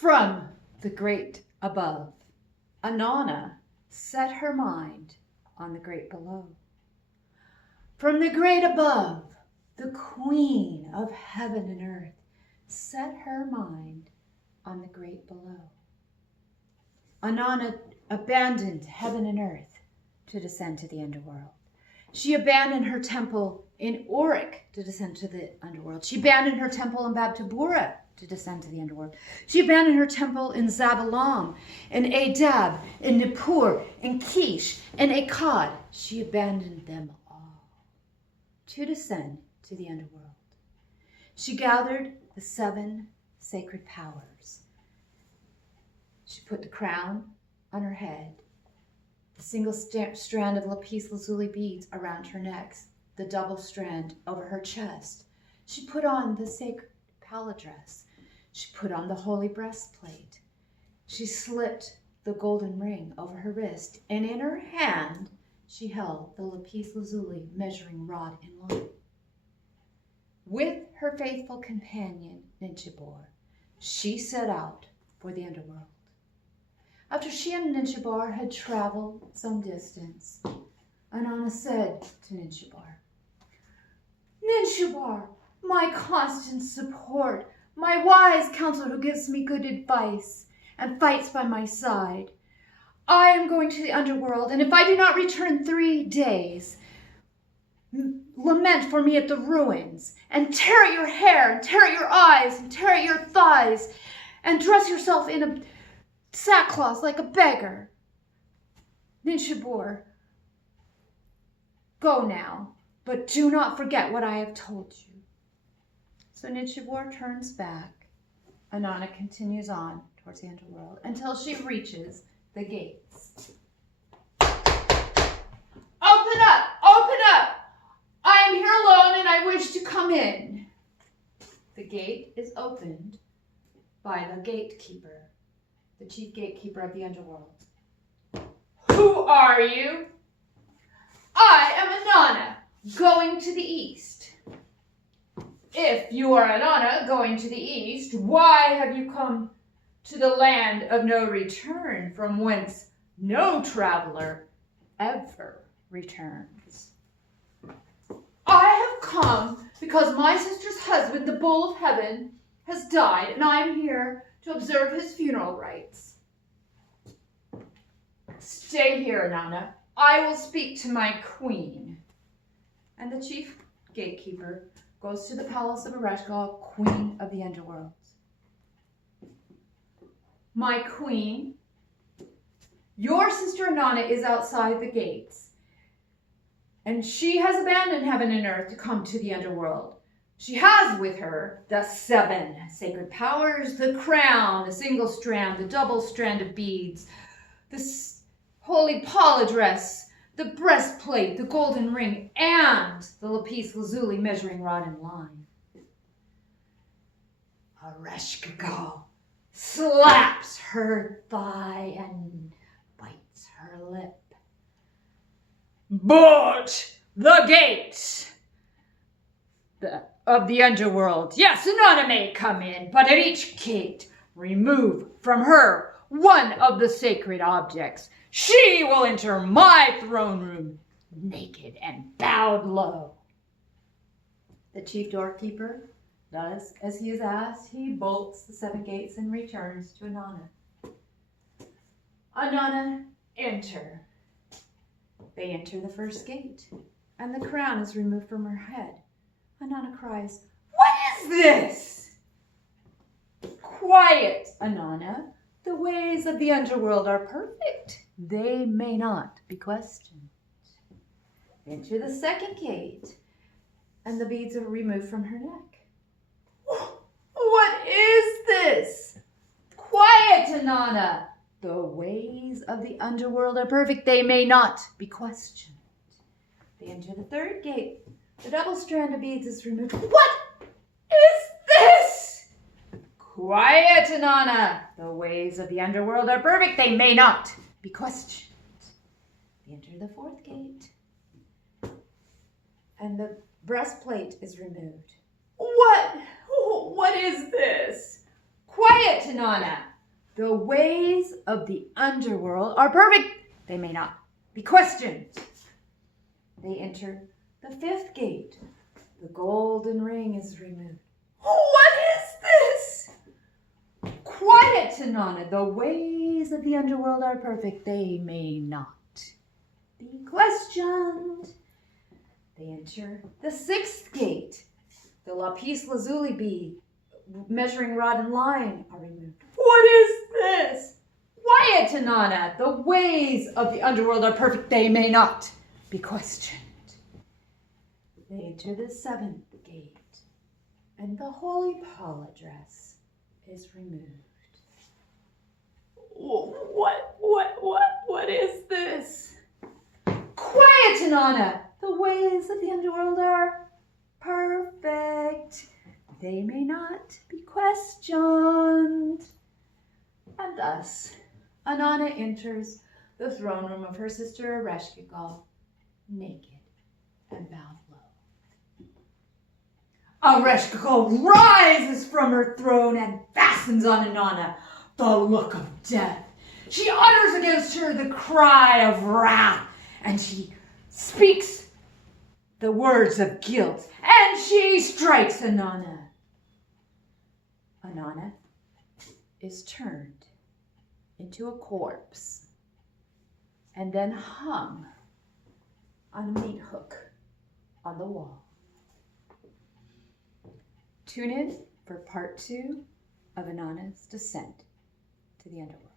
From the great above, Inanna set her mind on the great below. From the great above, the queen of heaven and earth set her mind on the great below. Inanna abandoned heaven and earth to descend to the underworld. She abandoned her temple in Uruk to descend to the underworld. She abandoned her temple in Babtabura to descend to the underworld. She abandoned her temple in Zabalam, in Adab, in Nippur, in Kish, in Akkad. She abandoned them all to descend to the underworld. She gathered the 7 sacred powers. She put the crown on her head, the single strand of lapis lazuli beads around her neck, the double strand over her chest. She put on the sacred pala dress. She put on the holy breastplate. She slipped the golden ring over her wrist, and in her hand she held the lapis lazuli measuring rod in line. With her faithful companion, Ninshibor, she set out for the underworld. After she and Ninshibor had traveled some distance, Inanna said to Ninshibor, "Ninshibor, my constant support, my wise counselor who gives me good advice and fights by my side. I am going to the underworld, and if I do not return 3 days, lament for me at the ruins, and tear at your hair, and tear at your eyes, and tear at your thighs, and dress yourself in a sackcloth like a beggar. Ninshibor, go now, but do not forget what I have told you." So Ninshibor turns back. Inanna continues on towards the underworld until she reaches the gates. "Open up! Open up! I am here alone and I wish to come in." The gate is opened by the gatekeeper, the chief gatekeeper of the underworld. "Who are you?" "I am Inanna, going to the east." "If you are Inanna, going to the east, why have you come to the land of no return, from whence no traveler ever returns?" "I have come because my sister's husband, the bull of heaven, has died, and I am here to observe his funeral rites." "Stay here, Inanna. I will speak to my queen." And the chief gatekeeper goes to the palace of Ereshkigal, queen of the underworld. "My queen, your sister Inanna is outside the gates, and she has abandoned heaven and earth to come to the underworld. She has with her the 7 sacred powers, the crown, the single strand, the double strand of beads, the holy pala dress, the breastplate, the golden ring, and the lapis lazuli measuring rod and line." Ereshkigal slaps her thigh and bites her lip. "But the gates of the underworld, yes, Inanna may come in, but at each gate remove from her one of the sacred objects. She will enter my throne room naked and bowed low." The chief doorkeeper does as he is asked. He bolts the 7 gates and returns to Inanna. "Inanna, enter." They enter the first gate, and the crown is removed from her head. Inanna cries, "What is this?" "Quiet, Inanna. The ways of the underworld are perfect. They may not be questioned." Enter the second gate, and the beads are removed from her neck. "What is this?" "Quiet, Inanna. The ways of the underworld are perfect. They may not be questioned." They enter the third gate. The double strand of beads is removed. "What is this?" "Quiet, Inanna. The ways of the underworld are perfect. They may not be questioned." They enter the fourth gate, and the breastplate is removed. What is this?" Quiet, Inanna! The ways of the underworld are perfect. They may not be questioned. They enter the 5th gate. The golden ring is removed. What is this? Quiet, Inanna. The ways of the underworld are perfect. They may not be questioned. They enter the 6th gate. The lapis lazuli measuring rod and line are removed. What is this? Quiet, Inanna. The ways of the underworld are perfect. They may not be questioned. They enter the 7th gate, and the holy Paula dress is removed. What is this? Quiet, Inanna. The ways of the underworld are perfect. They may not be questioned. And thus, Inanna enters the throne room of her sister Ereshkigal, naked and bowed low. Ereshkigal rises from her throne and fastens on Inanna the look of death. She utters against her the cry of wrath, and she speaks the words of guilt, and she strikes Inanna. Inanna is turned into a corpse and then hung on a meat hook on the wall. Tune in for part 2 of Inanna's descent to the underworld.